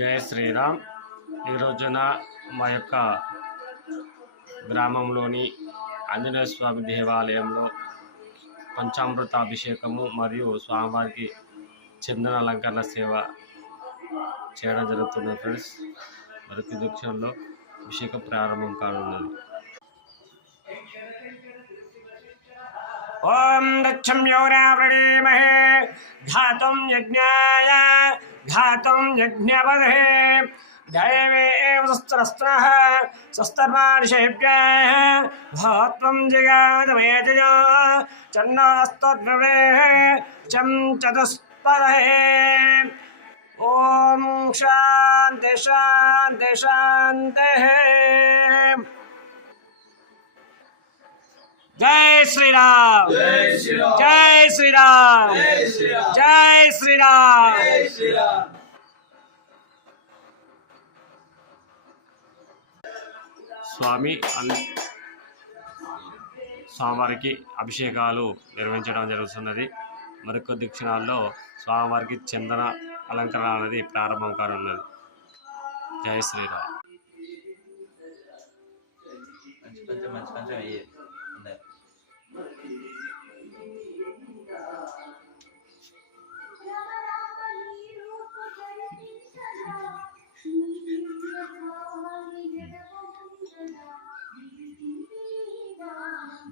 జయ శ్రీరామ్. ఈ రోజున మా యొక్క గ్రామంలోని ఆంజనేయ స్వామి దేవాలయంలో పంచామృత అభిషేకము మరియు స్వామివారికి చందన అలంకరణ సేవ చేయడం జరుగుతుంది ఫ్రెండ్స్. మరి దక్షిణంలో అభిషేకం ప్రారంభం కానున్నది. ओम दक्षम दच्छम्योरावृणीमहे घात यज्ञाय घात यज्ञवधे दैवे एव शस्त्रस्त्रः शस्त्रमानिषेभ्यः भात्वं जगादमेतयो चन्नास्तद्विवेः चं चतुष्पदहे। ॐ शान्ति शान्ति, शान्तिः। జై శ్రీరామ్. జై శ్రీరామ్. జై శ్రీరామ్. స్వామి స్వామివారికి అభిషేకాలు నిర్వహించడం జరుగుతున్నది. మరికొద్ది క్షణాల్లో స్వామివారికి చందన అలంకరణ అనేది ప్రారంభం కానున్నది. జై శ్రీరామ్.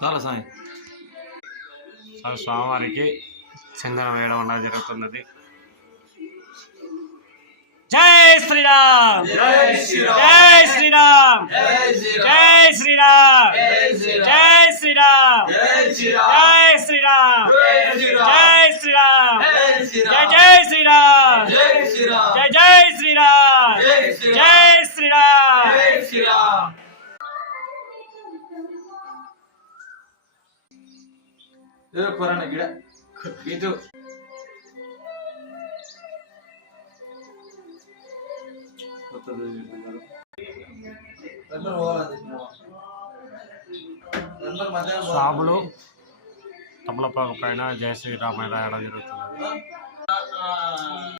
చాలా సాయి స్వామివారికి చందనం వేయడం అనేది జరుగుతున్నది జై శ్రీరామ్ జై శ్రీరామ్ జై శ్రీరామ్ జై శ్రీరామ్ జై శ్రీరామ్ జై జై శ్రీరామ్ శ్రీరామ్ జై జై శ్రీరామ్ శ్రీరామ్ జై జై శ్రీరామ్ జై ఏదో కొరణ గిడ. గీతు కొత్తది అందరూ తమలపాకు పైన జై శ్రీరామ్ రాయడం జరుగుతున్నది